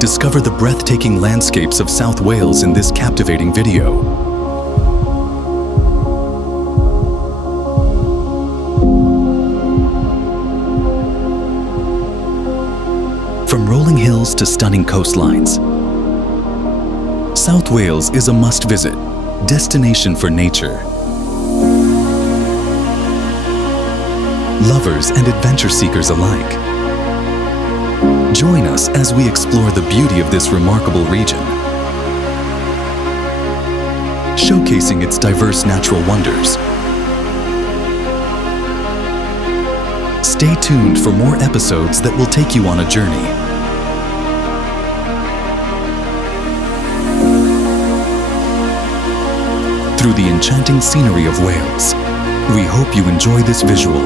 Discover the breathtaking landscapes of South Wales in this captivating video. From rolling hills to stunning coastlines, South Wales is a must-visit destination for nature. Lovers and adventure seekers alike. Join us as we explore the beauty of this remarkable region, showcasing its diverse natural wonders. Stay tuned for more episodes that will take you on a journey. Through the enchanting scenery of Wales, we hope you enjoy this visual.